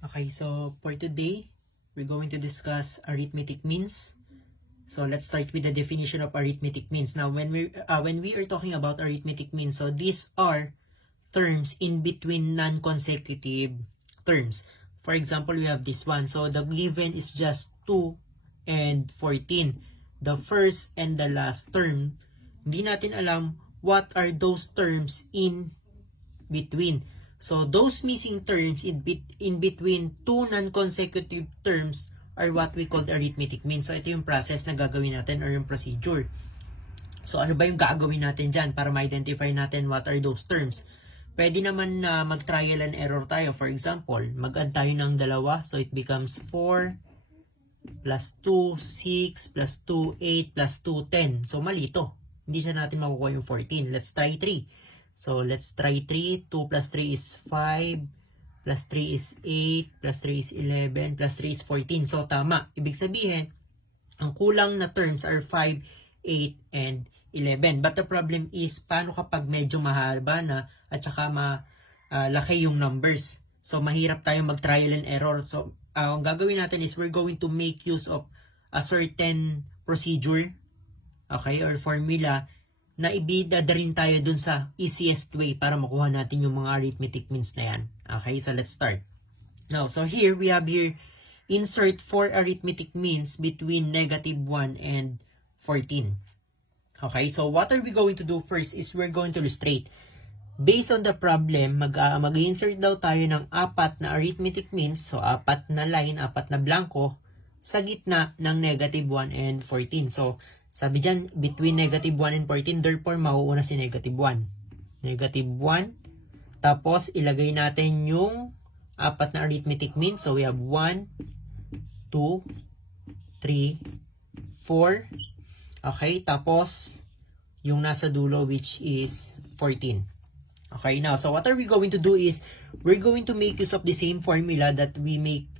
Okay, so for today, we're going to discuss arithmetic means. So let's start with the definition of arithmetic means. Now, when we are talking about arithmetic means, so these are terms in between non-consecutive terms. For example, we have this one. So the given is just 2 and 14. The first and the last term, hindi natin alam what are those terms in between. So those missing terms in between two non-consecutive terms are what we call arithmetic means. So ito yung process na gagawin natin or yung procedure. So ano ba yung gagawin natin dyan para ma-identify natin what are those terms? Pwede naman na mag-trial and error tayo. For example, mag-add tayo ng dalawa. So it becomes 4 plus 2, 6 plus 2, 8 plus 2, 10. So mali ito. Hindi siya natin makukuha yung 14. Let's try 3. So let's try 3. 2 plus 3 is 5. Plus 3 is 8. Plus 3 is 11. Plus 3 is 14. So tama. Ibig sabihin, ang kulang na terms are 5, 8, and 11. But the problem is, paano kapag medyo mahaba na at saka laki yung numbers? So mahirap tayong mag-trial and error. So ang gagawin natin is we're going to make use of a certain procedure, okay, or formula na ibidadarin tayo dun sa easiest way para makuha natin yung mga arithmetic means na yan. Okay, so let's start. Now, so here we have insert 4 arithmetic means between -1 and 14. Okay, so what are we going to do first is we're going to illustrate. Based on the problem, mag-insert daw tayo ng 4 na arithmetic means, so 4 na line, 4 na blanco, sa gitna ng -1 and 14. So, sabi dyan, between -1 and 14, therefore, mauuna si -1. -1, tapos ilagay natin yung 4 na arithmetic means. So, we have 1, 2, 3, 4. Okay, tapos, yung nasa dulo which is 14. Okay, now, so what are we going to do is, we're going to make use of the same formula that we make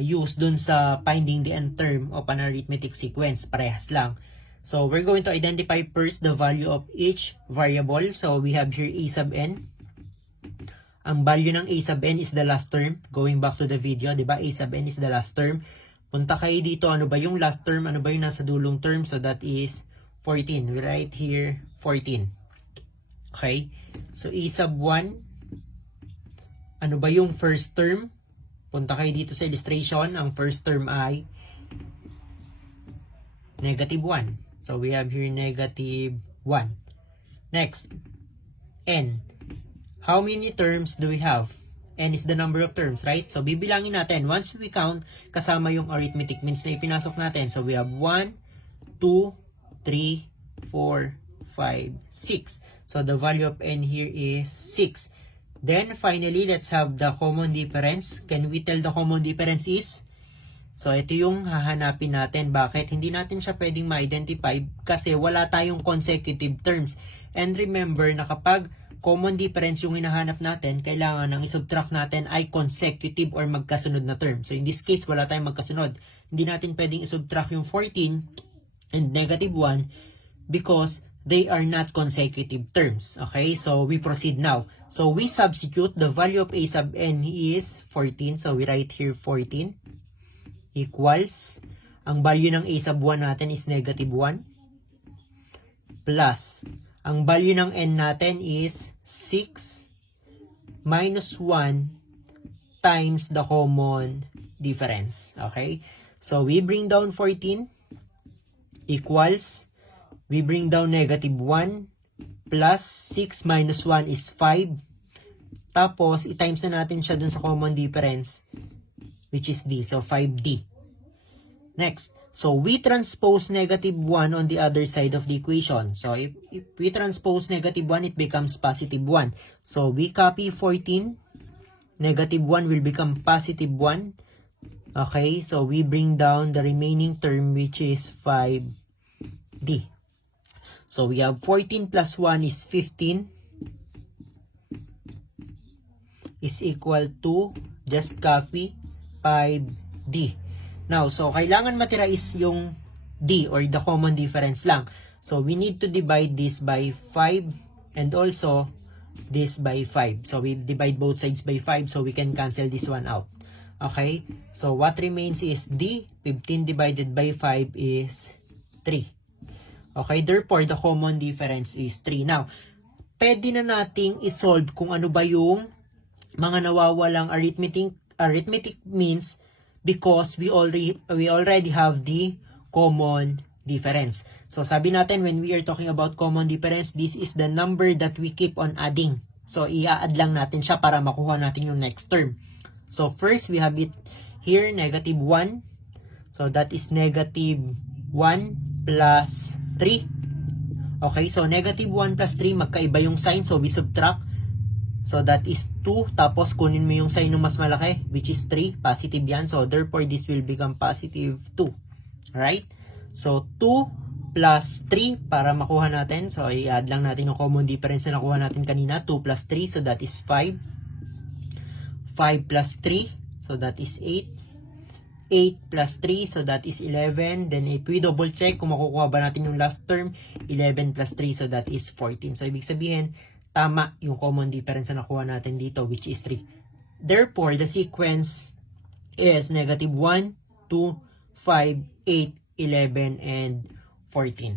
use dun sa finding the nth term of an arithmetic sequence. Parehas lang. So, we're going to identify first the value of each variable. So, we have here a sub n. Ang value ng a sub n is the last term. Going back to the video, di ba? A sub n is the last term. Punta kayo dito, ano ba yung last term? Ano ba yung nasa dulong term? So, that is 14. We write here 14. Okay? So, a sub 1. Ano ba yung first term? Punta kayo dito sa illustration. Ang first term ay -1. So, we have here -1. Next, n. How many terms do we have? N is the number of terms, right? So, bibilangin natin. Once we count, kasama yung arithmetic means na ipinasok natin. So, we have 1, 2, 3, 4, 5, 6. So, the value of n here is 6. Then, finally, let's have the common difference. Can we tell the common difference is? So, ito yung hahanapin natin. Bakit? Hindi natin siya pwedeng ma-identify kasi wala tayong consecutive terms. And remember na kapag common difference yung hinahanap natin, kailangan ng isubtract natin ay consecutive or magkasunod na term. So, in this case, wala tayong magkasunod. Hindi natin pwedeng isubtract yung 14 and -1 because they are not consecutive terms. Okay, so we proceed now. So we substitute the value of a sub n is 14. So we write here 14 equals, ang value ng a sub 1 natin is -1 plus, ang value ng n natin is 6 minus 1 times the common difference. Okay, so we bring down 14 equals, we bring down -1 plus 6 minus 1 is 5. Tapos, i-times na natin siya dun sa common difference, which is d. So, 5d. Next. So, we transpose -1 on the other side of the equation. So, if we transpose -1, it becomes +1. So, we copy 14. -1 will become +1. Okay. So, we bring down the remaining term, which is 5d. So, we have 14 plus 1 is 15 is equal to, just copy, 5d. Now, so, kailangan matira is yung d or the common difference lang. So, we need to divide this by 5 and also this by 5. So we divide both sides by 5, so we can cancel this one out. Okay? So what remains is D. 15 divided by 5 is 3. Okay? Therefore, the common difference is 3. Now, pwede na nating isolve kung ano ba yung mga nawawalang arithmetic means because we already have the common difference. So sabi natin, when we are talking about common difference, this is the number that we keep on adding. So i-add lang natin siya para makuha natin yung next term. So first, we have it here, negative 1. So that is negative 1 plus 3. Okay, so negative 1 plus 3, magkaiba yung sign, so we subtract. So that is 2, tapos kunin mo yung sign ng mas malaki, which is 3, positive yan. So therefore, this will become positive 2. Alright? So 2 plus 3 para makuha natin. So i-add lang natin yung common difference na nakuha natin kanina. 2 plus 3, so that is 5. 5 plus 3, so that is 8. 8 plus 3, so that is 11. Then if we double check kung makukuha ba natin yung last term, 11 plus 3, so that is 14. So ibig sabihin, tama yung common difference na nakuha natin dito, which is 3. Therefore, the sequence is negative 1, 2, 5, 8, 11, and 14.